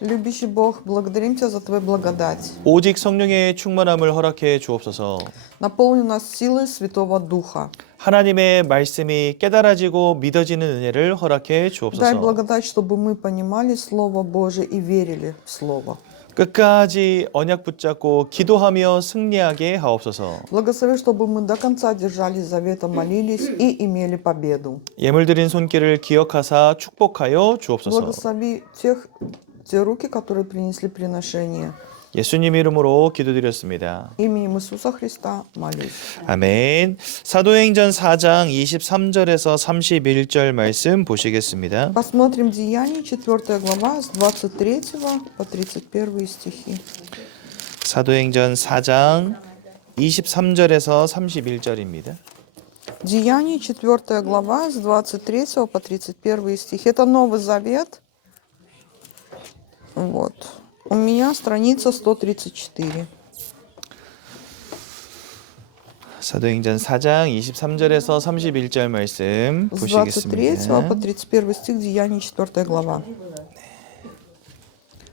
Любящий Бог, благодарим Тебя за Твою благодать. 오직 성령의 충만함을 허락해 주옵소서. Наполни нас силой Святого Духа. 하나님의 말씀이 깨달아지고 믿어지는 은혜를 허락해 Дай 주옵소서. благодать, чтобы мы понимали Слово Божие и верили в Слово. 끝까지 언약 붙잡고 기도하며 승리하게 하옵소서. Благослови, чтобы мы до конца держались завета, молились и имели победу. 예물 드린 손길을 기억하사 축복하여 주옵소서. Благослови те руки, которые принесли приношение. 예수님 이름으로 기도드렸습니다. Именем Иисуса Христа молюсь. 아멘. 사도행전 4장 23절에서 31절 말씀 보시겠습니다. Посмотрим Деяния, 4 глава, с 23 по 31 стихи. 사도행전 4장 23절에서 31절입니다. Деяния, 4 глава, с 23 по 31 стих. Это Новый Завет. Вот. У меня страница 134. 사도행전 4장 23절에서 31절 말씀 С 23 보시겠습니다. по 31 стих, Деяния, 4 глава.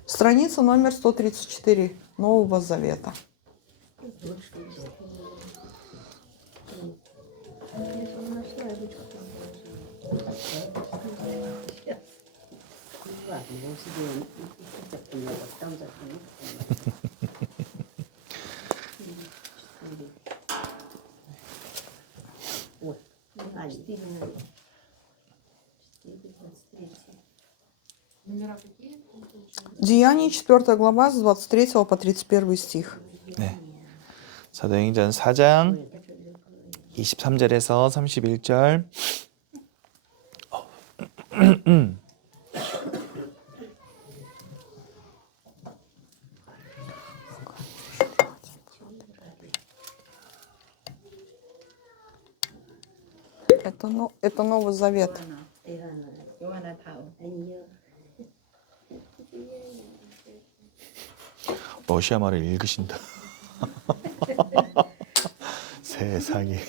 Страница номер 134 Нового Завета. Деяния, 4 глава, с 23 по 31 стих. 네. 사도행전 4장 23절에서 31절. Это Новый Завет. 러시아말을 읽으신다. 세상에.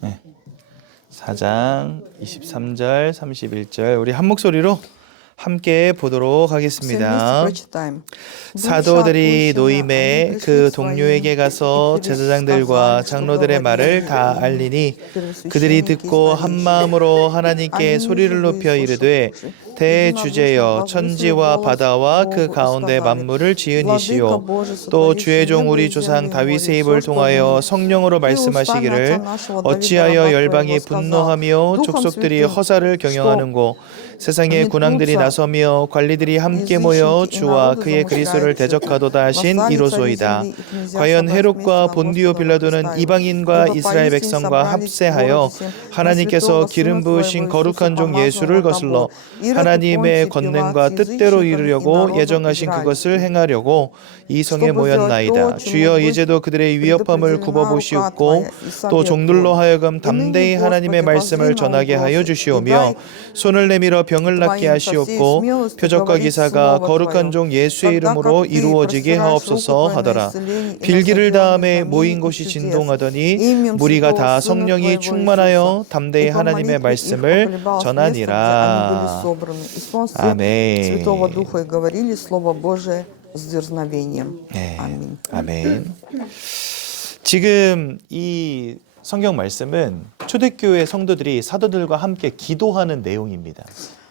네. 4장 23절, 31절 우리 한 목소리로 함께 보도록 Все вместе 하겠습니다. прочитаем. 사도들이 노임에 그 동료에게 가서 제사장들과 장로들의 말을 다 알리니 그들이 듣고 한 마음으로 하나님께 소리를 높여 이르되 대주제여 천지와 바다와 그 가운데 만물을 지은 이시요 또 주의 종 우리 조상 다윗의 입을 통하여 성령으로 말씀하시기를 어찌하여 열방이 분노하며 족속들이 허사를 경영하는고 세상의 군왕들이 나서며 관리들이 함께 모여 주와 그의 그리스도를 대적하도다 하신 이로소이다. 과연 헤롯과 본디오 빌라도는 이방인과 이스라엘 백성과 합세하여 하나님께서 기름 부으신 거룩한 종 예수를 거슬러 하나님의 권능과 뜻대로 이루려고 예정하신 그것을 행하려고 이 성에 모였나이다. 주여 이제도 그들의 위협함을 굽어보시옵고 또 종들로 하여금 담대히 하나님의 말씀을 전하게 하여 주시오며 손을 내밀어 병을 낫게 하시옵고 표적과 기사가 거룩한 종 예수의 이름으로 이루어지게 하옵소서 하더라. 빌기를 다음에 모인 곳이 진동하더니 무리가 다 성령이 충만하여 담대히 하나님의 말씀을 전하니라. 아멘. Святого Духа и говорили Слово Божие с дерзновением. 네. Аминь. 아멘. 지금 이 성경 말씀은 초대교회 성도들이 사도들과 함께 기도하는 내용입니다.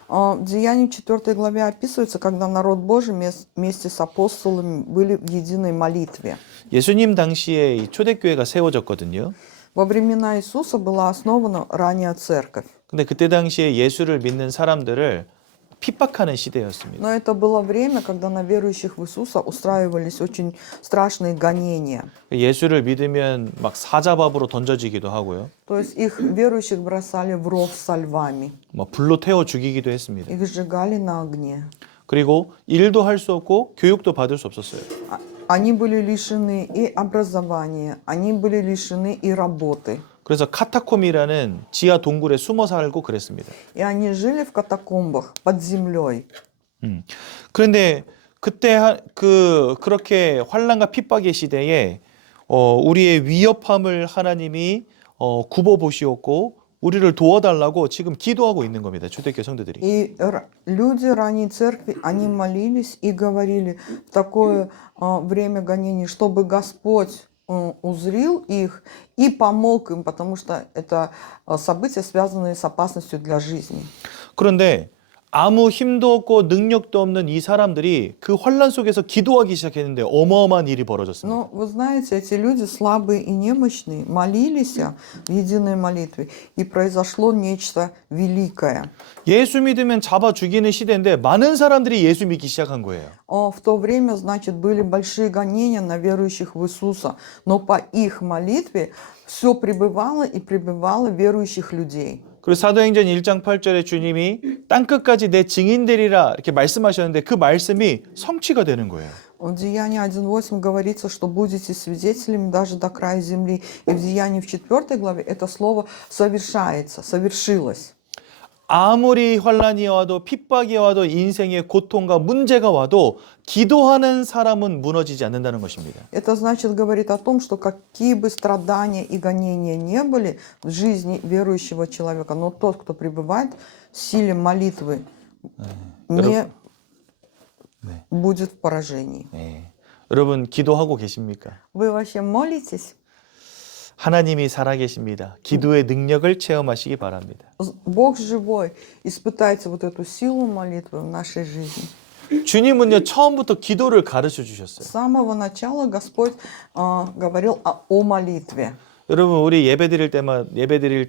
В Деянии 4 главе описывается, когда народ Божий вместе с апостолами были в единой молитве. 예수님 당시에 이 초대교회가 세워졌거든요. Во времена Иисуса была основана ранняя церковь. 근데 그때 당시에 예수를 믿는 사람들을 핍박하는 시대였습니다. Но это было время, когда на верующих в Иисуса устраивались очень страшные гонения. 예수를 믿으면 막 사자밥으로 던져지기도 하고요. То есть их верующих бросали в ров со львами. 뭐 불로 태워 죽이기도 했습니다. Их сжигали на огне. 그리고 일도 할 수 없고 교육도 받을 수 없었어요. Они были лишены и образования, они были лишены и работы. 그래서 카타콤이라는 지하 동굴에 숨어 살고 그랬습니다. И они жили в катакомбах под землей. 그런데 그때 그렇게 환난과 핍박의 시대에 우리의 위협함을 하나님이 굽어 보시었고 우리를 도와달라고 지금 기도하고 있는 겁니다. 초대교회 성도들이. И люди ранней церкви, они молились и говорили в такое время гонений, чтобы Господь узрил их и помог им, потому что это события, связанные с опасностью для жизни. 그런데 아무 힘도 없고 능력도 없는 이 사람들이 그 환란 속에서 기도하기 시작했는데 어마어마한 일이 벌어졌습니다. Но вы знаете, эти люди слабые и немощные молились в единой молитве, и произошло нечто великое. 예수 믿으면 잡아 죽이는 시대인데 많은 사람들이 예수 믿기 시작한 거예요. В то время, значит, были большие гонения на верующих в Иисуса, но по их молитве все пребывало и пребывало верующих людей. 그리고 사도행전 1장 8절에 주님이 땅끝까지 내 증인되리라 이렇게 말씀하셨는데 그 말씀이 성취가 되는 거예요. В Деянии 1.8 говорится, что будете свидетелями даже до края земли. И в Деянии в 4 главе это слово совершается, совершилось. 아무리 환란이 와도 핍박이 와도 인생의 고통과 문제가 와도 기도하는 사람은 무너지지 않는다는 것입니다. Это значит, говорит о том, что какие бы страдания и гонения не были в жизни верующего человека, но тот, кто пребывает в силе молитвы, не будет в поражении. 네. 여러분 기도하고 계십니까? Вы вообще молитесь? 하나님이 살아계십니다. 기도의 능력을 체험하시기 바랍니다. Бог живой. Испытайте вот эту силу молитвы в нашей жизни. 주님은요 처음부터 기도를 가르쳐 С 주셨어요. самого начала Господь говорил о молитве. 여러분 우리 예배드릴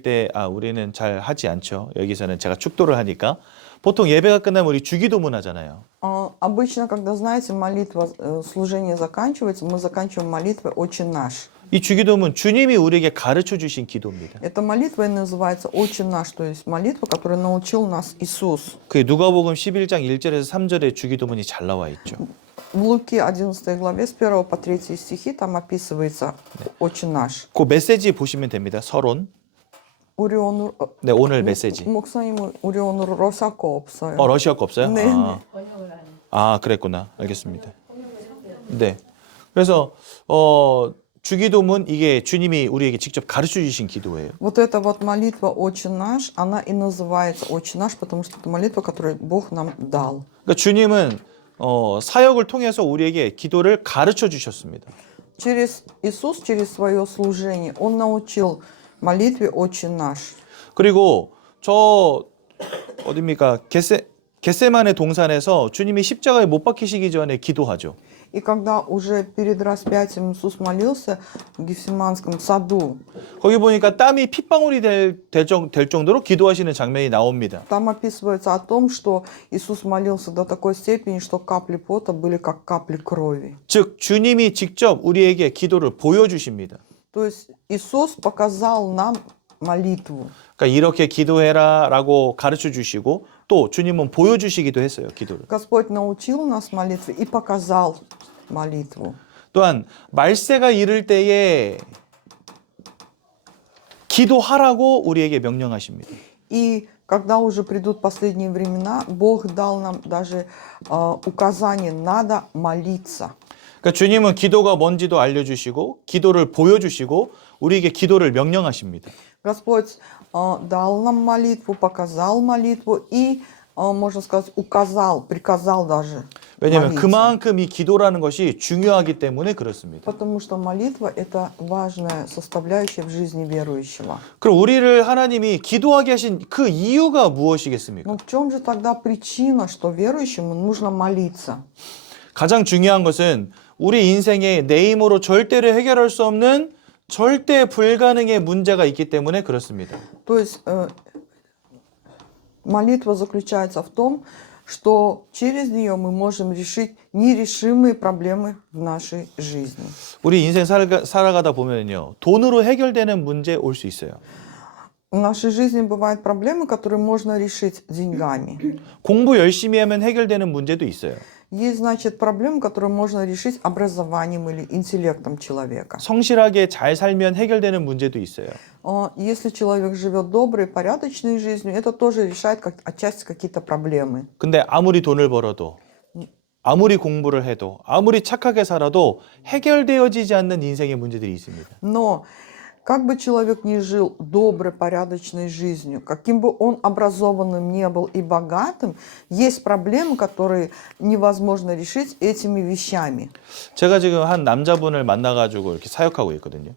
때 우리는 잘 하지 않죠. 여기서는 제가 축도를 하니까 보통 예배가 끝나면 우리 주기도문 하잖아요. Обычно, когда, знаете, молитва, служение заканчивается, мы заканчиваем молитвой «Отче наш». 이 주기도문 주님이 우리에게 가르쳐 주신 기도입니다. Эта молитва и называется «Отче наш», то есть молитва, которую научил нас Иисус. 그 누가복음 11장 1절에서 3절에 주기도문이 잘 나와 있죠. В Луки 11 главе с 1 по 3 стихи там описывается «Отче наш». 그 메시지 보시면 됩니다. 서론. 우리오늘 네, 오늘 메시지. 목사님, 우리 오늘 러시아어 없어요. 러시아 거 없어요? 네. 그랬구나. 알겠습니다. 네. 그래서 주기도문 이게 주님이 우리에게 직접 가르쳐 주신 기도예요. Вот эта вот молитва «Отче наш», она и называется «Отче наш», потому что это молитва, которую Бог нам дал. 그러니까 주님은 사역을 통해서 우리에게 기도를 가르쳐 주셨습니다. Через Иисус, через свое служение, Он научил молитве «Отче наш». 그리고 저 어디입니까? 겟세마네 동산에서 주님이 십자가에 못 박히시기 전에 기도하죠. И когда уже перед распятием Иисус молился в Гефсиманском саду, 거기 보니까 땀이 핏방울이 될 정도로 기도하시는 장면이 나옵니다. там описывается о том, что Иисус молился до такой степени, что капли пота были как капли крови. 즉 주님이 직접 우리에게 기도를 보여주십니다. То есть Иисус показал нам молитву. 그러니까 이렇게 기도해라라고 가르쳐 주시고 또 주님은 보여주시기도 했어요. 기도를. Господь научил нас молитве и показал молитву. 또한 말세가 이를 때에 기도하라고 우리에게 명령하십니다. И когда уже придут последние времена, Бог дал нам даже указание, надо молиться. 그러니까 주님은 기도가 뭔지도 알려주시고 기도를 보여주시고 우리에게 기도를 명령하십니다. Господь дал нам молитву, показал молитву и, можно сказать, указал, приказал даже 왜냐하면 молиться. 그만큼 이 기도라는 것이 중요하기 때문에 그렇습니다. Потому что молитва – это важная составляющая в жизни верующего. 그럼 우리를 하나님이 기도하게 하신 그 이유가 무엇이겠습니까? Но в чем же тогда причина, что верующему нужно молиться? 가장 중요한 것은 우리 인생에 내 힘으로 절대로 해결할 수 없는 절대 불가능의 문제가 있기 때문에 그렇습니다. То есть молитва заключается в том, что через нее мы можем решить нерешимые проблемы в нашей жизни. 우리 인생 살아가다 보면요, 돈으로 해결되는 문제 올 수 있어요. В нашей жизни бывают проблемы, которые можно решить деньгами. 공부 열심히 하면 해결되는 문제도 있어요. Есть, значит, проблемы, которые можно решить образованием или интеллектом человека. 성실하게 잘 살면 해결되는 문제도 있어요. Если человек живет доброй, порядочной жизнью, это тоже решает отчасти какие-то проблемы. 근데 아무리 돈을 벌어도 아무리 공부를 해도 아무리 착하게 살아도 해결되어지지 않는 인생의 문제들이 있습니다. Но Как бы человек ни жил доброй, порядочной жизнью, каким бы он образованным не был и богатым, есть проблемы, которые невозможно решить этими вещами. 제가 지금 한 남자분을 만나가지고 이렇게 사역하고 있거든요.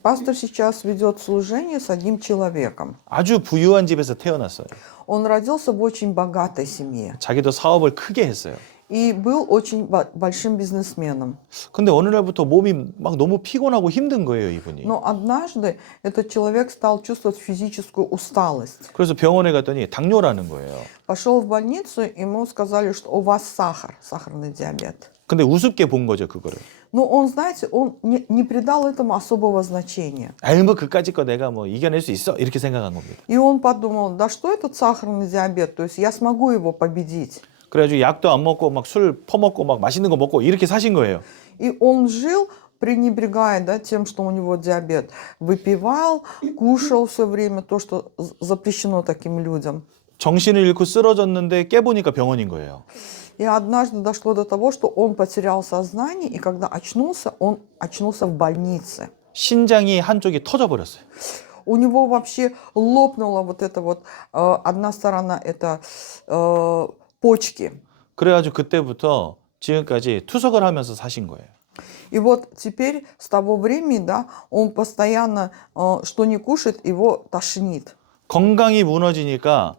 Пастор сейчас ведет служение с одним человеком. 아주 부유한 집에서 태어났어요. Он родился в очень богатой семье 자기도 사업을 크게 했어요. и был очень большим бизнесменом. 근데 어느 날부터 몸이 막 너무 피곤하고 힘든 거예요, 이분이. Но однажды этот человек стал чувствовать физическую усталость. 그래서 병원에 갔더니 당뇨라는 거예요. Пошел в больницу, ему сказали, что у вас сахар, сахарный диабет. 근데 우습게 본 거죠, 그거를. Но он, знаете, он не придал этому особого значения. 아이 뭐 그까짓 거 내가 뭐 이겨낼 수 있어 이렇게 생각한 겁니다. И он подумал, да что этот сахарный диабет, то есть я смогу его победить. 그래가지고 약도 안 먹고 막 술 퍼먹고 막 맛있는 거 먹고 이렇게 사신 거예요. И он жил, пренебрегая, да, тем, что у него диабет. Выпивал, кушал все время то, что запрещено таким людям. 정신을 잃고 쓰러졌는데 깨보니까 병원인 거예요. И однажды дошло до того, что он потерял сознание, и когда очнулся, он очнулся в больнице. 신장이 한쪽이 터져버렸어요. У него вообще лопнула вот эта вот, одна сторона, это почки. 그래가지고 그때부터 지금까지 투석을 하면서 사신 거예요. И вот теперь с того времени, да, он постоянно, что не кушает, его тошнит. 건강이 무너지니까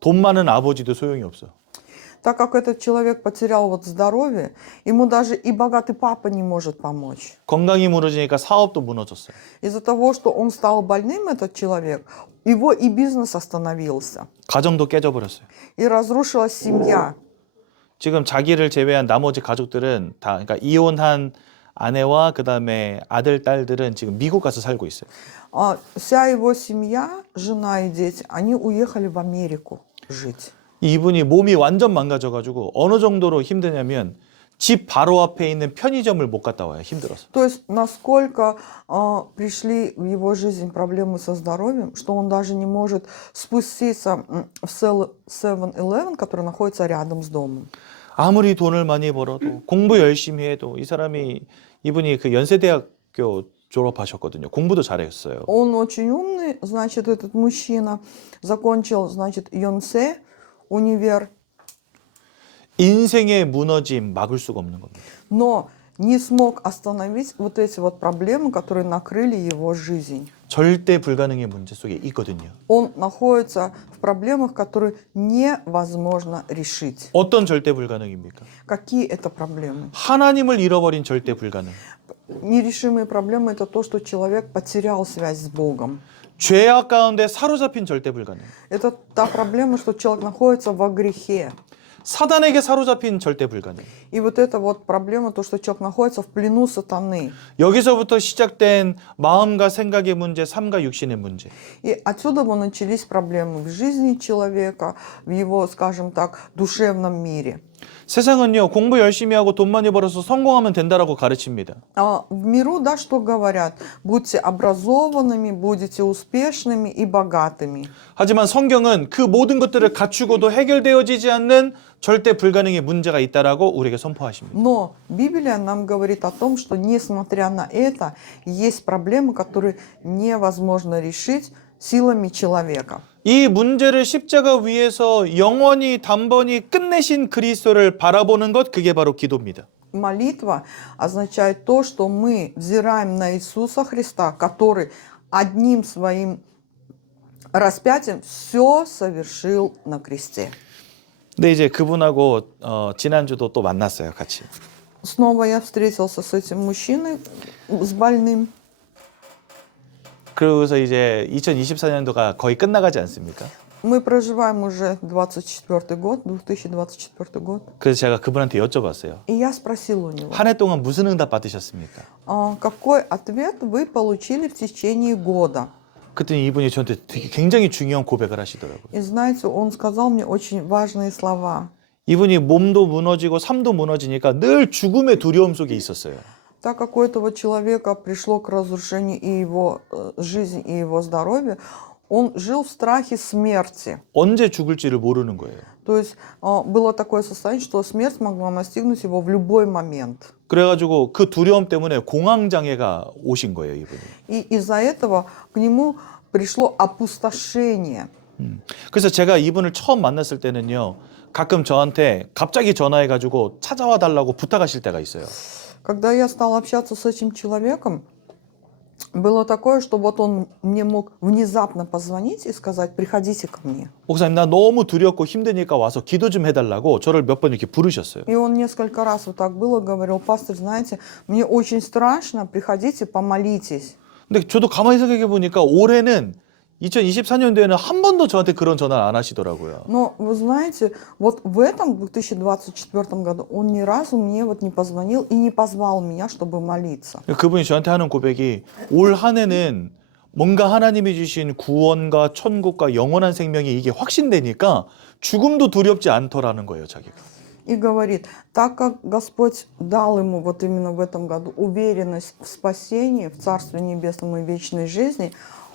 돈 많은 아버지도 소용이 없어. Так как этот человек потерял вот здоровье, ему даже и богатый папа не может помочь. 건강이 무너지니까 사업도 무너졌어요. Из-за того, что он стал больным, этот человек, его и бизнес остановился. 가정도 깨져버렸어요. И разрушилась семья. 지금 자기를 제외한 나머지 가족들은 다 그러니까 이혼한 아내와 그다음에 아들 딸들은 지금 미국 가서 살고 있어요. Вся его семья, жена и дети, они уехали в Америку жить. 이분이 몸이 완전 망가져가지고 어느 정도로 힘드냐면 집 바로 앞에 있는 편의점을 못 갔다 와요. 힘들어서. То есть насколько пришли в его жизнь проблемы со здоровьем, что он даже не может спуститься в 7-Eleven, который находится рядом с домом. 아무리 돈을 많이 벌어도 공부 열심히 해도 이분이 그 연세대학교 졸업하셨거든요. 공부도 잘했어요. Он очень умный, значит, этот мужчина закончил, значит, Йонсе универ. 인생의 무너짐 막을 수가 없는 겁니다. Но не смог остановить вот эти вот проблемы, которые накрыли его жизнь. 절대 불가능의 문제 속에 있거든요. Он находится в проблемах, которые невозможно решить. 어떤 절대 불가능입니까? Какие это проблемы? 하나님을 잃어버린 절대 불가능. Нерешимые проблемы – это то, что человек потерял связь с Богом. 죄악 가운데 사로잡힌 절대 불가능. Это та проблема, что человек находится во грехе. 사단에게 사로잡힌 절대 불가능. И вот эта вот проблема, то, что человек находится в плену сатаны. 여기서부터 시작된 마음과 생각의 문제, 삶과 육신의 문제. И отсюда начались проблемы в жизни человека, в его, скажем так, душевном мире. 세상은요, 공부 열심히 하고 돈 많이 벌어서 성공하면 된다라고 가르칩니다. В миру, да, что говорят? Будьте образованными, будете успешными и богатыми. 하지만 성경은 그 모든 것들을 갖추고도 해결되어지지 않는 절대 불가능의 문제가 있다라고 우리에게 선포하십니다. Но Библия нам говорит о том, что несмотря на это, есть проблемы, которые невозможно решить силами человека. 이 문제를 십자가 위에서 영원히 단번이 끝내신 그리스도를 바라보는 것, 그게 바로 기도입니다. Молитва означает то, что мы взираем на Иисуса Христа, который одним своим распятием все совершил на кресте. 근데 이제 그분하고 지난주도 또 만났어요, 같이. Снова я встретился с этим мужчиной, с больным. 그러고서 이제 2024년도가 거의 끝나가지 않습니까? Мы проживаем уже 24 год, 2024 год. 그래서 제가 그분한테 여쭤봤어요. И я спросил у него, 한 해 동안 무슨 응답 받으셨습니까? какой ответ вы получили в течение года? 그랬더니 이분이 저한테 되게 굉장히 중요한 고백을 하시더라고요. И знаете, он сказал мне очень важные слова. 이분이 몸도 무너지고 삶도 무너지니까 늘 죽음의 두려움 속에 있었어요. Так как у этого человека пришло к разрушению и его жизнь, и его здоровье, он жил в страхе смерти. 언제 죽을지를 모르는 거예요. То есть было такое состояние, что смерть могла настигнуть его в любой момент. 그래가지고 그 두려움 때문에 공황장애가 오신 거예요, 이분이. И из-за этого к нему пришло опустошение. 그래서 제가 이분을 처음 만났을 때는요, 가끔 저한테 갑자기 전화해가지고 찾아와 달라고 부탁하실 때가 있어요. Когда я стала общаться с этим человеком, было такое, что вот он мне мог внезапно позвонить и сказать, приходите ко мне. 목사님, 나 너무 두렵고 힘드니까 와서 기도 좀 해달라고 저를 몇 번 이렇게 부르셨어요. И он несколько раз вот так было, говорил, пастор, знаете, мне очень страшно, приходите, помолитесь. 근데 저도 가만히 생각해 보니까 올해는 2024년도에는 한 번도 저한테 그런 전화를 안 하시더라고요. Но вы знаете, вот в этом 2024 году он ни разу мне вот не позвонил и не позвал меня, чтобы молиться. 그분이 저한테 하는 고백이 올 한 해는 뭔가 하나님이 주신 구원과 천국과 영원한 생명이 이게 확신되니까 죽음도 두렵지 않더라는 거예요, 자기가. И говорит, так как Господь дал ему вот именно в этом году уверенность в спасении, в Царстве Небесном и вечной жизни,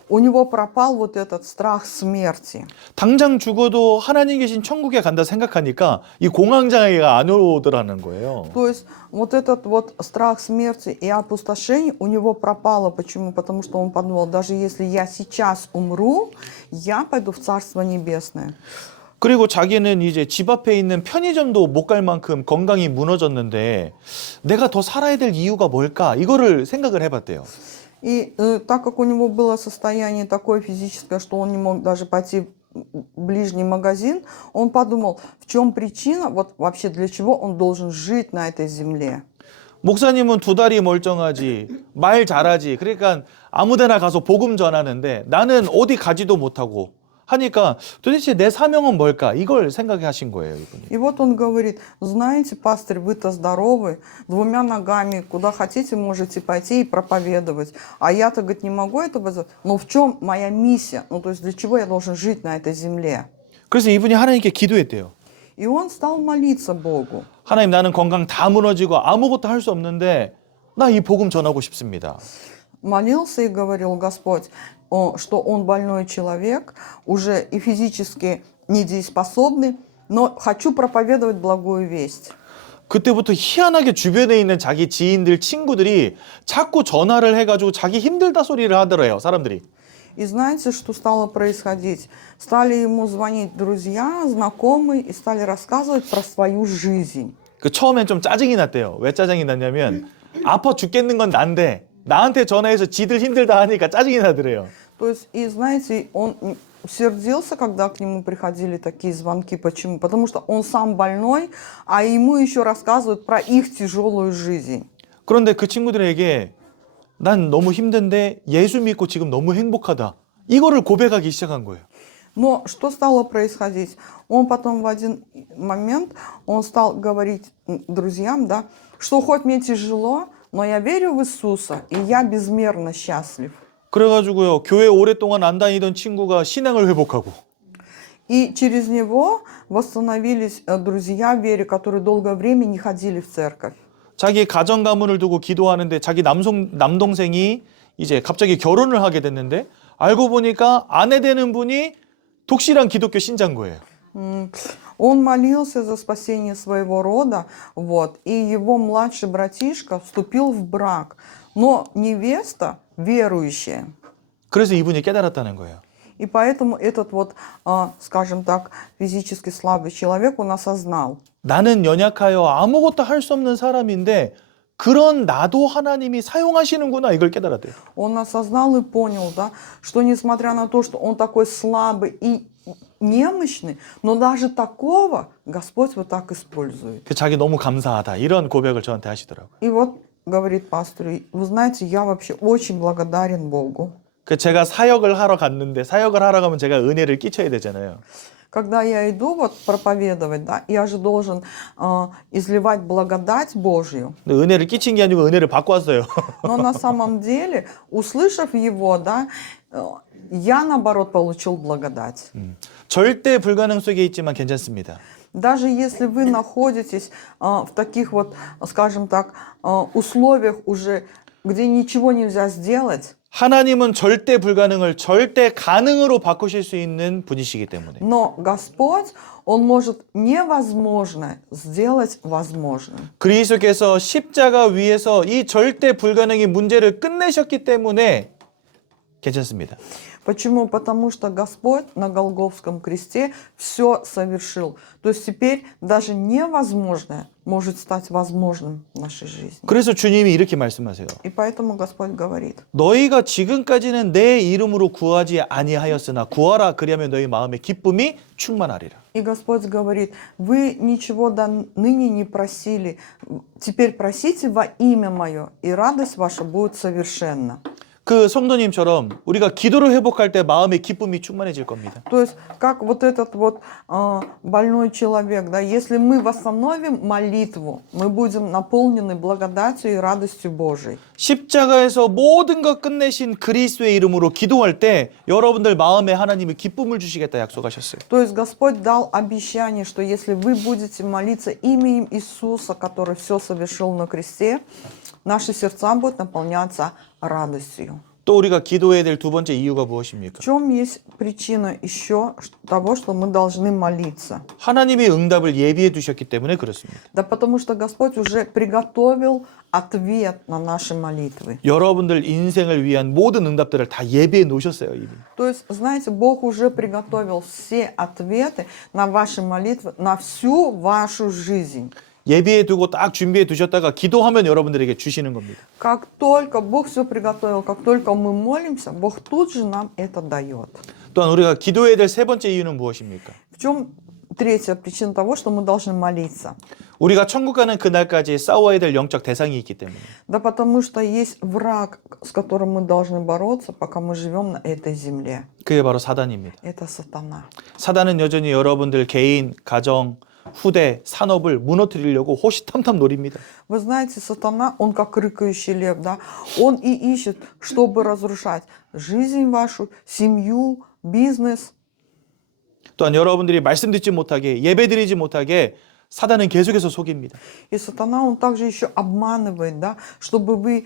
у него пропал вот этот страх смерти. 당장 죽어도 하나님 계신 천국에 간다 생각하니까 이 공황장애가 안 오더라는 거예요. То есть вот этот вот страх смерти и опустошения у него пропало. Почему? Потому что он подумал, даже если я сейчас умру, я пойду в Царство Небесное. 그리고 자기는 이제 집 앞에 있는 편의점도 못 갈 만큼 건강이 무너졌는데 내가 더 살아야 될 이유가 뭘까? 이거를 생각을 해봤대요. И так как у него было состояние такое физическое, что он не мог даже пойти в ближний магазин, он подумал, в чем причина, вот вообще для чего он должен жить на этой земле. 목사님은 두 다리 멀쩡하지, 말 잘하지, 그러니까 아무데나 가서 복음 전하는데 나는 어디 가지도 못하고 하니까 도대체 내 사명은 뭘까? 이걸 생각하신 거예요, 이분이. И вот он говорит, знаете, пастырь, вы-то здоровы, двумя ногами, куда хотите, можете пойти и проповедовать. А я-то, говорит, не могу этого сделать. Но в чем моя миссия? Ну, то есть для чего я должен жить на этой земле? 그래서 이분이 하나님께 기도했대요. И он стал молиться Богу. 하나님, 나는 건강 다 무너지고 아무것도 할 수 없는데 나 이 복음 전하고 싶습니다. Молился и говорил, Господь, что он больной человек, уже и физически недееспособный, но хочу проповедовать благую весть. 그때부터 희한하게 주변에 있는 자기 지인들, 친구들이 자꾸 전화를 해가지고 자기 힘들다 소리를 하더래요, 사람들이. И знаете, что стало происходить? Стали ему звонить друзья, знакомые, и стали рассказывать про свою жизнь. 그 처음엔 좀 짜증이 났대요. 왜 짜증이 났냐면 아파 죽겠는 건 난데 나한테 전화해서 지들 힘들다 하니까 짜증이 나더래요. То есть, и знаете, он сердился, когда к нему приходили такие звонки. Почему? Потому что он сам больной, а ему еще рассказывают про их тяжелую жизнь. 그런데 그 친구들에게 난 너무 힘든데 예수 믿고 지금 너무 행복하다. 이거를 고백하기 시작한 거예요. Но что стало происходить? Он потом в один момент, он стал говорить друзьям, да, что хоть мне тяжело, но я верю в Иисуса, и я безмерно счастлив. 그래가지고요, 교회 오랫동안 안 다니던 친구가 신앙을 회복하고. И через него восстановились друзья в вере, которые долгое время не ходили в церковь. 자기 가정 가문을 두고 기도하는데 자기 남동생이 이제 갑자기 결혼을 하게 됐는데 알고 보니까 아내 되는 분이 독실한 기독교 신자인 거예요. Он молился за спасение своего рода, вот, и его младший братишка вступил в брак, но невеста верующая. 그래서 이분이 깨달았다는 거예요. И поэтому этот вот, скажем так, физически слабый человек, он осознал. 나는 연약하여 아무것도 할 수 없는 사람인데 그런 나도 하나님이 사용하시는구나 이걸 깨달았대요. Он осознал и понял, да, что несмотря на то, что он такой слабый и немощный, но даже такого Господь вот так использует. 그 자기 너무 감사하다 이런 고백을 저한테 하시더라고요. И вот говорит пастор, вы знаете, я вообще очень благодарен Богу. 그 제가 사역을 하러 갔는데 사역을 하러 가면 제가 은혜를 끼쳐야 되잖아요. Когда я иду вот проповедовать, да, я же должен изливать благодать Божью. 근데 은혜를 끼친 게 아니고 은혜를 받고 왔어요. Но на самом деле, услышав его, да, я наоборот получил благодать. 절대 불가능 속에 있지만 괜찮습니다. Даже если вы находитесь в таких вот, скажем так, условиях уже, где ничего нельзя сделать, 하나님은 절대 불가능을 절대 가능으로 바꾸실 수 있는 분이시기 때문에. Но Господь, Он может невозможное сделать возможным. 그리스도께서 십자가 위에서 이 절대 불가능의 문제를 끝내셨기 때문에 괜찮습니다. Почему? Потому что Господь на Голгофском кресте все совершил. То есть теперь даже невозможное может стать возможным в нашей жизни. 그래서 주님이 이렇게 말씀하세요. И поэтому Господь говорит: 너희가 지금까지는 내 이름으로 구하지 아니하였으나 구하라 그리하면 너희 마음의 기쁨이 충만하리라. И Господь говорит: вы ничего до ныне не просили, теперь просите во имя Мое, и радость ваша будет совершенна. 그 성도님처럼 우리가 기도를 회복할 때 마음의 기쁨이 충만해질 겁니다. То есть, как вот этот вот больной человек, да, если мы восстановим молитву, мы будем наполнены благодатью и радостью Божией. 십자가에서 모든 것 끝내신 그리스도의 이름으로 기도할 때 여러분들 마음에 하나님이 기쁨을 주시겠다 약속하셨어요. То есть Господь дал обещание, что если вы будете молиться именем Иисуса, который все совершил на кресте, наши сердца будут наполняться радостью. 또 우리가 기도해야 될 두 번째 이유가 무엇입니까? В чем есть причина еще того, что мы должны молиться? 하나님이 응답을 예비해 두셨기 때문에 그렇습니다. Да потому что Господь уже приготовил ответ на наши молитвы. 여러분들 인생을 위한 모든 응답들을 다 예비해 놓으셨어요, 이미. То есть, знаете, Бог уже приготовил все ответы на ваши молитвы, на всю вашу жизнь. 예비해 두고 딱 준비해 두셨다가 기도하면 여러분들에게 주시는 겁니다. Как только Бог все приготовил, как только мы молимся, Бог тут же нам это дает. 또한 우리가 기도해야 될 세 번째 이유는 무엇입니까? В чем третья причина того, что мы должны молиться? 우리가 천국 가는 그날까지 싸워야 될 영적 대상이 있기 때문에. Да потому что есть враг, с которым мы должны бороться, пока мы живем на этой земле. 그게 바로 사단입니다. Это сатана. 사단은 여전히 여러분들 개인, 가정, 후대, 산업을 무너뜨리려고 호시탐탐 노립니다. Вы знаете, сатана, он как рыкающий лев, да? Он и ищет, чтобы разрушать жизнь вашу, семью, бизнес. 또한 여러분들이 말씀 듣지 못하게, 예배 드리지 못하게 사단은 계속해서 속입니다. И сатана, он также еще обманывает, да? Чтобы вы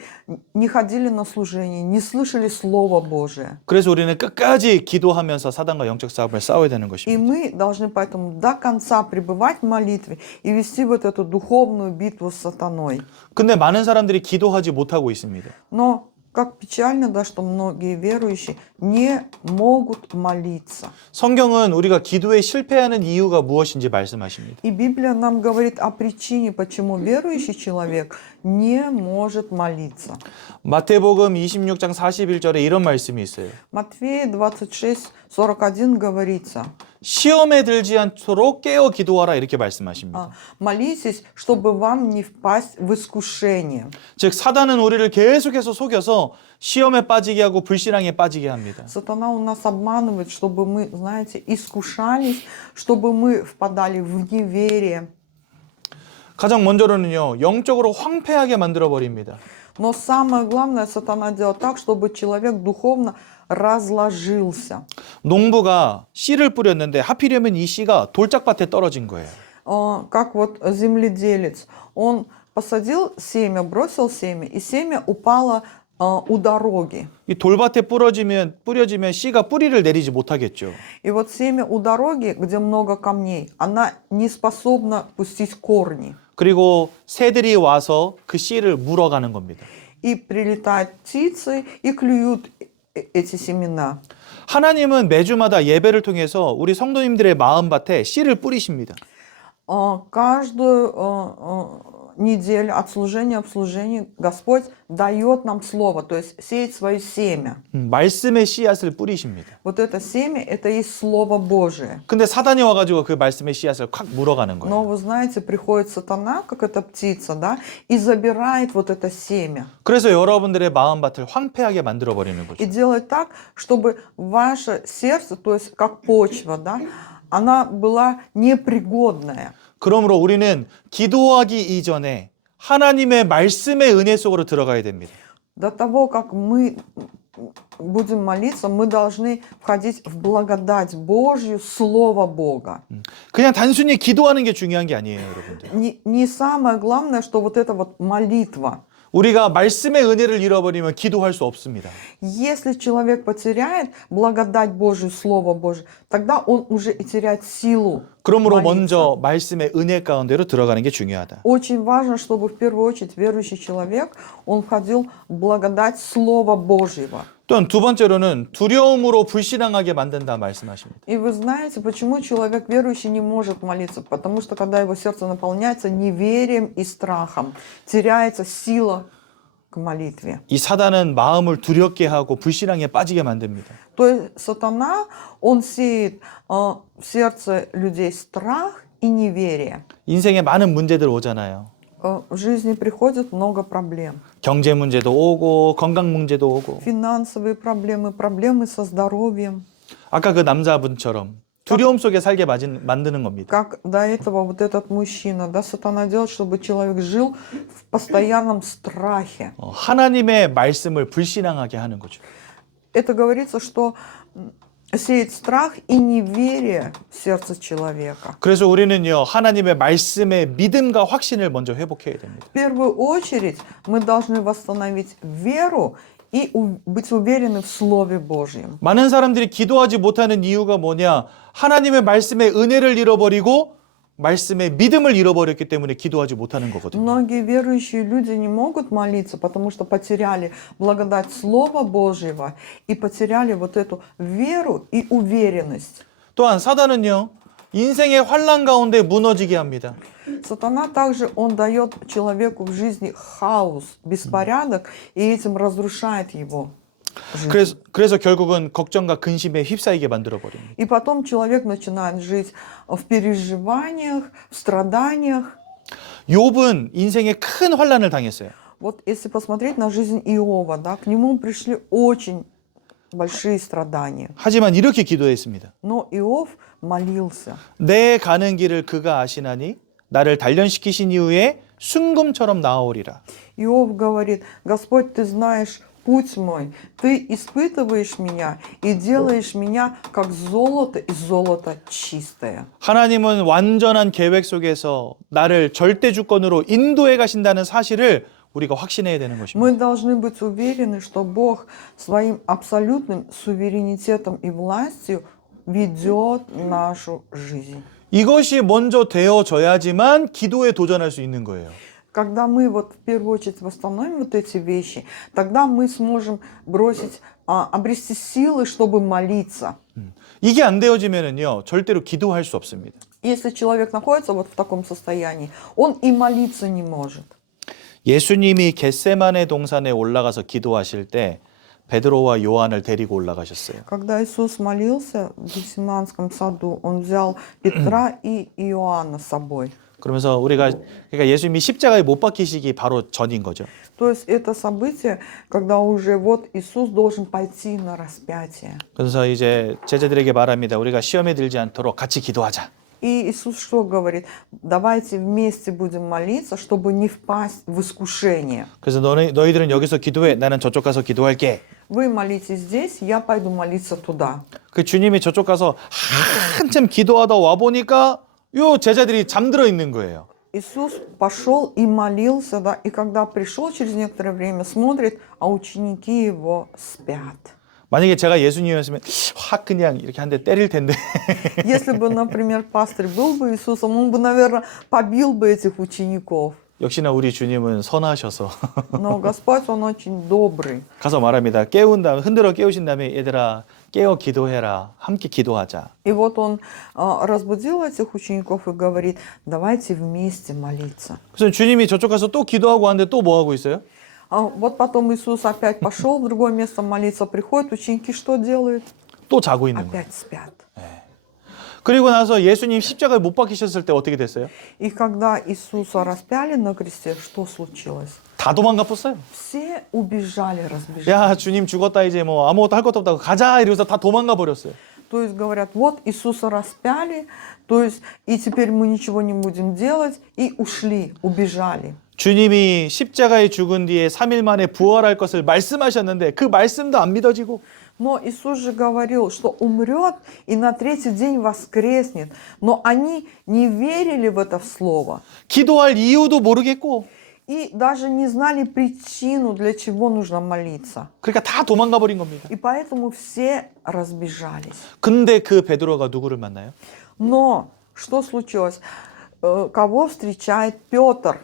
не ходили на служение, не слышали Слово Божие. 그래서 우리는 끝까지 기도하면서 사단과 영적 싸움을 싸워야 되는 И 것입니다. мы должны поэтому до конца пребывать в молитве и вести вот эту духовную битву с сатаной. 근데 많은 사람들이 기도하지 못하고 있습니다. Но как печально, да, что многие верующие не могут молиться. 성경은 우리가 기도에 실패하는 이유가 무엇인지 말씀하십니다. И Библия нам говорит о причине, почему верующий человек не может молиться. 마태복음 26장 41절에 이런 말씀이 있어요. Матфея 26:41 говорится: 시험에 들지 않도록 깨어 기도하라 이렇게 말씀하십니다. молитесь, чтобы вам не впасть в искушение. 즉 사단은 우리를 계속해서 속여서 시험에 빠지게 하고 불신앙에 빠지게 합니다. Сатана у нас обманывает, чтобы мы, знаете, искушались, чтобы мы впадали в неверие. 가장 먼저로는요, 영적으로 황폐하게 만들어 버립니다. Но самое главное, сатана делает так, чтобы человек духовно разложился. 농부가 씨를 뿌렸는데 하필이면 이 씨가 돌짝밭에 떨어진 거예요. Как вот земледелец, он посадил семя, бросил семя, и семя упало у дороги. 이 돌밭에 뿌려지면 씨가 뿌리를 내리지 못하겠죠. И вот семя у дороги, где много камней, она не способна пустить корни. 그리고 새들이 와서 그 씨를 물어가는 겁니다. И прилетают птицы и клюют эти семена. 하나님은 매주마다 예배를 통해서 우리 성도님들의 마음밭에 씨를 뿌리십니다. Каждую неделю от служения в служение Господь дает нам слово, то есть сеять свое семя. 말씀의 씨앗을 뿌리십니다. Вот это семя, это и Слово Божие. 근데 사단이 와가지고 그 말씀의 씨앗을 콱 물어가는 Но 거예요. вы знаете, приходит сатана, как эта птица, да, и забирает вот это семя. 그래서 여러분들의 마음밭을 황폐하게 만들어버리는 거죠. И делает так, чтобы ваше сердце, то есть как почва, да, она была непригодная. 그러므로 우리는 기도하기 이전에 하나님의 말씀의 은혜 속으로 들어가야 됩니다. До того, как мы будем молиться, мы должны входить в благодать Божью, Слово Бога. 그냥 단순히 기도하는 게 중요한 게 아니에요, 여러분들. Не самое главное, что вот эта вот молитва. 우리가 말씀의 은혜를 잃어버리면 기도할 수 없습니다. Если человек потеряет благодать Божию, Слово Божие, тогда он уже и теряет силу 그러므로 молиться. 먼저 말씀의 은혜 가운데로 들어가는 게 중요하다. Очень важно, чтобы в первую очередь верующий человек, он входил в благодать Слова Божьего. 또한 두 번째로는 두려움으로 불신앙하게 만든다 말씀하십니다. И вы знаете, почему человек верующий не может молиться? Потому что когда его сердце наполняется неверием и страхом, теряется сила к молитве. 이 사단은 마음을 두렵게 하고 불신앙에 빠지게 만듭니다. То есть сатана, он сеет в сердце людей страх и неверие. 인생에 많은 문제들 오잖아요. В жизни приходит много проблем. 경제 문제도 오고 건강 문제도 오고. Финансовые проблемы, проблемы со здоровьем. 아까 그 남자분처럼 두려움 속에 살게 만드는 겁니다. Как до этого вот этот мужчина, да, сатана делает, чтобы человек жил в постоянном страхе. 하나님의 말씀을 불신앙하게 하는 거죠. Это говорится, что сеет страх и неверие в сердце человека. 그래서 우리는요, 하나님의 말씀의 믿음과 확신을 먼저 회복해야 됩니다. В первую очередь мы должны восстановить веру и быть уверены в Слове Божьем. 많은 사람들이 기도하지 못하는 이유가 뭐냐? 하나님의 말씀의 은혜를 잃어버리고 말씀의 믿음을 잃어버렸기 때문에 기도하지 못하는 거거든요. Многие верующие люди не могут молиться, потому что потеряли благодать Слова Божьего и потеряли вот эту веру и уверенность. 또한 사단은요, 인생의 환난 가운데 무너지게 합니다. Сатана также, он дает человеку в жизни хаос, беспорядок, и этим разрушает его жизнь. 그래서 결국은 걱정과 근심에 휩싸이게 만들어버립니다. И потом человек начинает жить в переживаниях, в страданиях. 욥은 인생에 큰 환난을 당했어요. Вот если посмотреть на жизнь Иова, да, к нему пришли очень большие страдания. 하지만 이렇게 기도했습니다. Но Иов молился. 내 가는 길을 그가 아시나니 나를 단련시키신 이후에 순금처럼 나아오리라. Иов говорит: Господь, ты знаешь путь мой, ты испытываешь меня и делаешь меня как золото, и золото чистое. 하나님은 완전한 계획 속에서 나를 절대 주권으로 인도해 가신다는 사실을 우리가 확신해야 되는 것입니다. Мы должны быть уверены, что Бог своим абсолютным суверенитетом и властью ведет нашу жизнь. 이것이 먼저 되어져야지만 기도에 도전할 수 있는 거예요. Когда мы вот в первую очередь восстановим вот эти вещи, тогда мы сможем обрести силы, чтобы молиться. 이게 안 되어지면은요, 절대로 기도할 수 없습니다. Если человек находится вот в таком состоянии, он и молиться не может. 예수님이 겟세마네 동산에 올라가서 기도하실 때 베드로와 요한을 데리고 올라가셨어요. Когда Иисус молился в Гефсиманском саду, он взял Петра и Иоанна с собой. 그러면서 그러니까 예수님이 십자가에 못 박히시기 바로 전인 거죠. То есть это событие, когда уже вот Иисус должен пойти на распятие. 그래서 이제 제자들에게 말합니다. 우리가 시험에 들지 않도록 같이 기도하자. И Иисус что говорит? Давайте вместе будем молиться, чтобы не впасть в искушение. 그래서 너희들은 여기서 기도해. 나는 저쪽 가서 기도할게. Вы молитесь здесь, я пойду молиться туда. 그 주님이 저쪽 가서 한참 기도하다 와 보니까 요 제자들이 잠들어 있는 거예요. Иисус пошел и молился, да, и когда пришел через некоторое время, смотрит, а ученики его спят. 만약에 제가 예수님이었으면 확 그냥 이렇게 한 대 때릴 텐데. Если бы, например, пастырь был бы Иисусом, он бы, наверное, побил бы этих учеников. 역시나 우리 주님은 선하셔서 Но Господь, Он очень добрый. 가서 말합니다. 깨운 다음에 흔들어 깨우신 다음에 얘들아 깨어 기도해라. 함께 기도하자. И вот Он разбудил этих учеников и говорит: давайте вместе молиться. 그래서 주님이 저쪽 가서 또 기도하고 하는데 또 뭐 하고 있어요? Вот потом Иисус опять пошел в другое место молиться, приходят ученики, что делают? 또 자고 있는 거예요. Опять спят. 그리고 나서 예수님 십자가에 못 박히셨을 때 어떻게 됐어요? И когда Иисуса распяли на кресте, что случилось? 다 도망가 뻗어요. Все убежали, разбежались. 야, 주님 죽었다 이제 뭐 아무것도 할 것도 없다고 가자 이러면서 다 도망가 버렸어요. То есть говорят: вот Иисуса распяли, то есть и теперь мы ничего не будем делать, и ушли, убежали. 주님이 십자가에 죽은 뒤에 3일 만에 부활할 것을 말씀하셨는데 그 말씀도 안 믿어지고 Но Иисус же говорил, что умрет и на третий день воскреснет. Но они не верили в это слово. 기도할 이유도 모르겠고 И даже не знали причину, для чего нужно молиться. 그러니까 다 도망가 버린 겁니다. И поэтому все разбежались. 근데 그 베드로가 누구를 만나요? Но что случилось? Кого встречает Петр?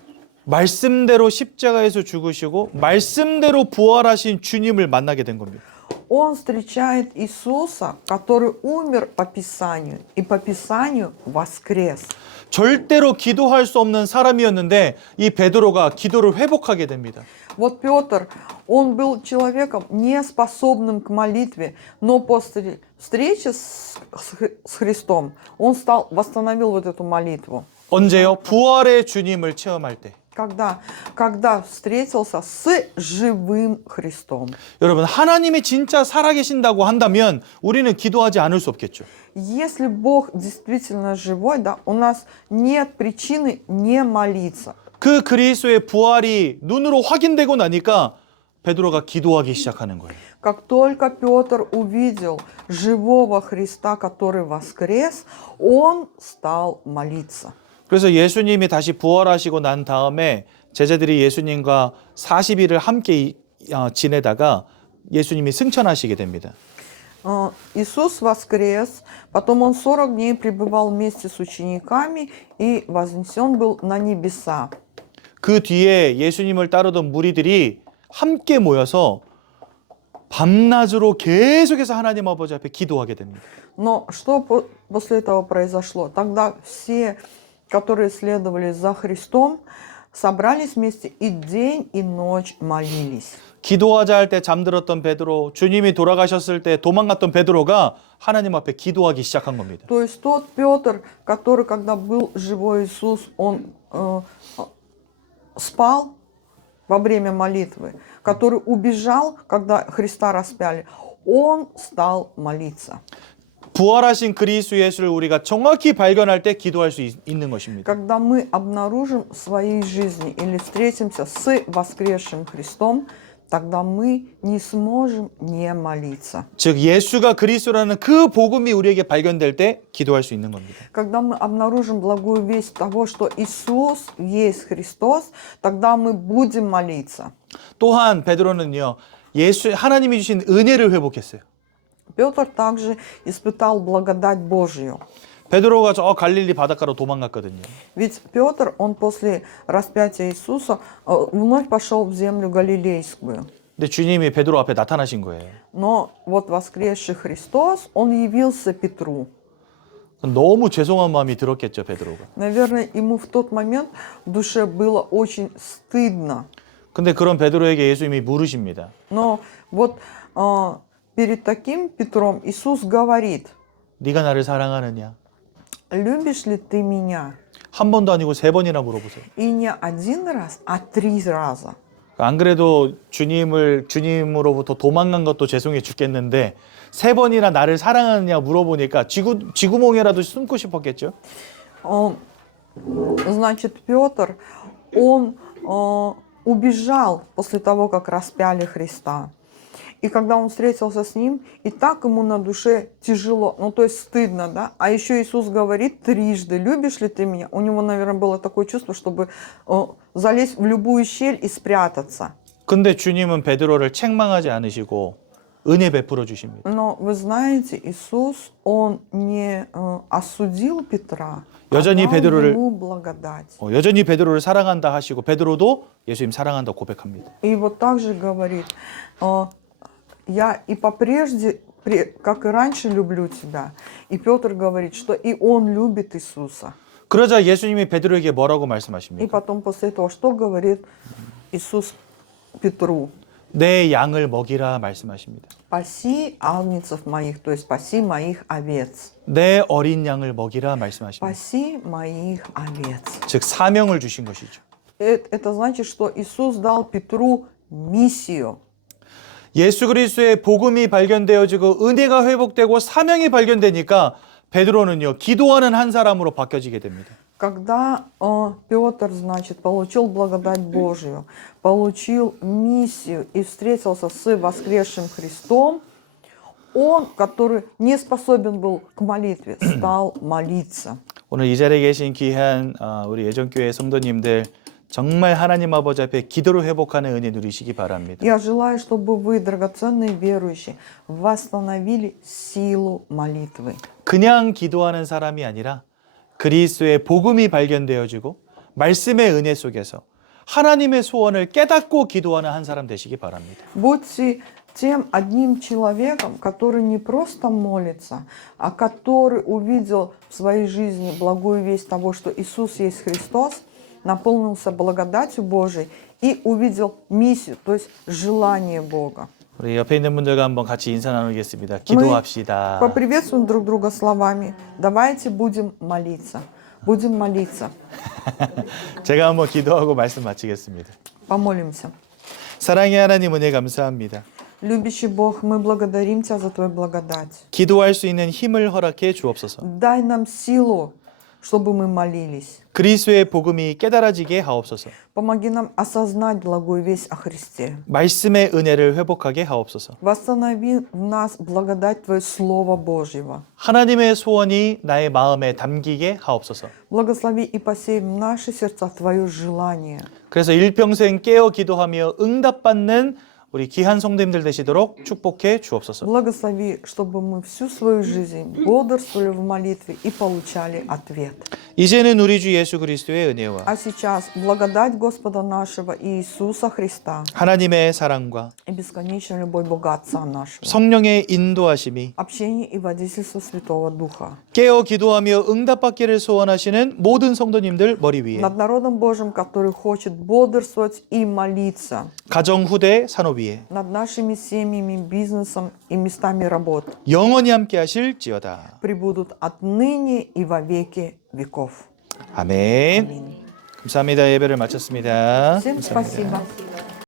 말씀대로 십자가에서 죽으시고 말씀대로 부활하신 주님을 만나게 된 겁니다. Он встречает Иисуса, который умер по Писанию, и по Писанию воскрес. 절대로 기도할 수 없는 사람이었는데 이 베드로가 기도를 회복하게 됩니다. Вот Петр, он был человеком, неспособным к молитве, но после встречи с Христом он восстановил вот эту молитву. 언제요? 부활의 주님을 체험할 때. Когда встретился с живым Христом. 여러분, 하나님이 진짜 살아계신다고 한다면 우리는 기도하지 않을 수 없겠죠. Если Бог действительно живой, да, у нас нет причины не молиться. 그 그리스도의 부활이 눈으로 확인되고 나니까 베드로가 기도하기 시작하는 거예요. Как только Петр увидел живого Христа, который воскрес, он стал молиться. 그래서 예수님이 다시 부활하시고 난 다음에 제자들이 예수님과 40일을 함께 지내다가 예수님이 승천하시게 됩니다. Иисус воскрес, потом он 40 дней пребывал вместе с учениками и вознесен был на небеса. 그 뒤에 예수님을 따르던 무리들이 함께 모여서 밤낮으로 계속해서 하나님 아버지 앞에 기도하게 됩니다. Но что после этого произошло? Тогда все, которые следовали за Христом, собрались вместе и день и ночь молились. 기도하자 할 때 잠들었던 베드로, 주님이 돌아가셨을 때 도망갔던 베드로가 하나님 앞에 기도하기 시작한 겁니다. То есть тот Петр, который, когда был живой Иисус, он спал во время молитвы, который убежал, когда Христа распяли, он стал молиться. 부활하신 그리스도 예수를 우리가 정확히 발견할 때 기도할 수 있는 것입니다. Когда мы обнаружим в своей жизни или встретимся с воскресшим Христом, тогда мы не сможем не молиться. 즉 예수가 그리스도라는 그 복음이 우리에게 발견될 때 기도할 수 있는 겁니다. Когда мы обнаружим благую весть того, что Иисус есть Христос, тогда мы будем молиться. 또한 베드로는요, 하나님이 주신 은혜를 회복했어요. Петр также испытал благодать Божью. 베드로가 저 갈릴리 바닷가로 도망갔거든요. Ведь Петр, он после распятия Иисуса вновь пошел в землю галилейскую. 근데 주님이 베드로 앞에 나타나신 거예요. Но вот воскресший Христос, он явился Петру. 너무 죄송한 마음이 들었겠죠, 베드로가. Наверное, ему в тот момент в душе было очень стыдно. 근데 그런 베드로에게 예수님이 물으십니다. Но вот перед таким Петром Иисус говорит: 네가 나를 사랑하느냐? любишь ли ты меня? 한 번도 아니고 3번이나 물어보세요. И не один раз, а 3 раза. 안 그래도 주님으로부터 도망간 것도 죄송해 죽겠는데 3번이나 나를 사랑하느냐 물어보니까 쥐구멍이라도 숨고 싶었겠죠? Значит, Петр, он убежал после того, как распяли Христа. И когда он встретился с ним, и так ему на душе тяжело, ну то есть стыдно, да? А еще Иисус говорит трижды: любишь ли ты меня? У него, наверное, было такое чувство, чтобы залезть в любую щель и спрятаться. 근데 주님은 베드로를 책망하지 않으시고 은혜 베풀어 주십니다. Но вы знаете, Иисус, он не осудил Петра, 여전히 а дал 베드로를 ему благодать. 여전히 베드로를 사랑한다 하시고 베드로도 예수님 사랑한다 고백합니다. И вот так же говорит: я и попрежде, как и раньше, люблю тебя. И Петр говорит, что и он любит Иисуса. 그러자 예수님이 베드로에게 뭐라고 И 말씀하십니까? потом после этого что говорит Иисус Петру? 내 양을 먹이라 말씀하십니다. Паси агнцев моих, то есть паси моих овец. 내 어린 양을 먹이라 말씀하십니다. Паси моих овец. 즉 사명을 주신 것이죠. Это значит, что Иисус дал Петру миссию. 예수 그리스도의 복음이 발견되어지고 은혜가 회복되고 사명이 발견되니까 베드로는요, 기도하는 한 사람으로 바뀌어지게 됩니다. Когда Петр, значит, получил благодать Божию, получил миссию и встретился с воскресшим Христом, он, который не способен был к молитве, стал молиться. 오늘 이 자리에 계신 귀한 우리 예전교회 성도님들, 정말 하나님 아버지 앞에 기도로 회복하는 은혜 누리시기 바랍니다. Я желаю, чтобы вы, драгоценные верующие, восстановили силу молитвы. 그냥 기도하는 사람이 아니라 그리스도의 복음이 발견되어지고 말씀의 은혜 속에서 하나님의 소원을 깨닫고 기도하는 한 사람 되시기 바랍니다. Будьте тем одним человеком, который не просто молится, а который увидел в своей жизни благую весть того, что Иисус есть Христос, наполнился благодатью Божией и увидел миссию, то есть желание Бога. 우리 옆에 있는 분들과 한번 같이 인사 나누겠습니다. 기도합시다. Поприветствуем друг друга словами. Давайте будем молиться. Будем молиться. 제가 한번 기도하고 말씀 마치겠습니다. Помолимся. 사랑의 하나님 은혜 감사합니다. Любящий Бог, мы благодарим Тебя за Твою благодать. 기도할 수 있는 힘을 허락해 주옵소서. Дай нам силу, чтобы мы молились. 그리스도의 복음이 깨달아지게 하옵소서. Помоги нам осознать благую весть о Христе. 말씀의 은혜를 회복하게 하옵소서. Восстанови в нас благодать Твоего Слова Божьего. 하나님의 소원이 나의 마음에 담기게 하옵소서. Благослови и посей в наши сердца Твое желание. 그래서 일평생 깨어 기도하며 응답받는 우리 귀한 성도님들 되시도록 축복해 주옵소서. Благослови, чтобы мы всю свою жизнь бодрствовали в молитве и получали ответ. 이제는 우리 주 예수 그리스도의 은혜와 А сейчас благодать Господа нашего Иисуса Христа 하나님의 사랑과 и бесконечная любовь Бога Отца нашего, 성령의 인도하심이 общение и водительство Святого Духа 깨어 기도하며 응답받기를 소원하시는 모든 성도님들 머리 위에 над народом Божьим, который хочет бодрствовать и молиться, 가정 후대 산업 위에 над нашими семьями, бизнесом и местами работ, 영원히 함께 하실지어다. пребудут отныне и во веки веков. 아멘. Аминь. 감사합니다. 예배를 마쳤습니다. Всем 감사합니다. спасибо.